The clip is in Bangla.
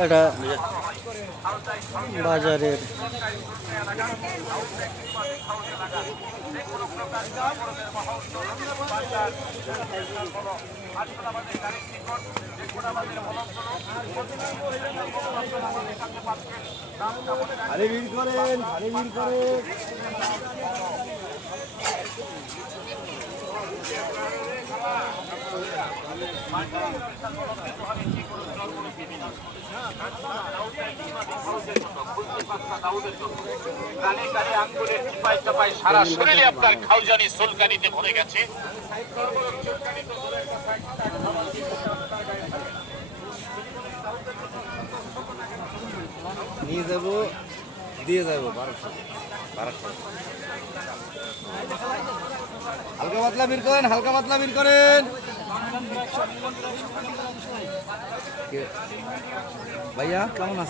এটা বাজারের আরে ভিড় করেন, আরে ভিড় করেন। সারা শরীরে আপনার খাউজানি সুলকানিতে ভরে গেছে। নিয়ে যাবো, দিয়ে যাবো 1200 হালকা পাতলা ভিড় করেন, হালকা পাতলা ভিড় করেন। ভাইয়া কেমন আছেন?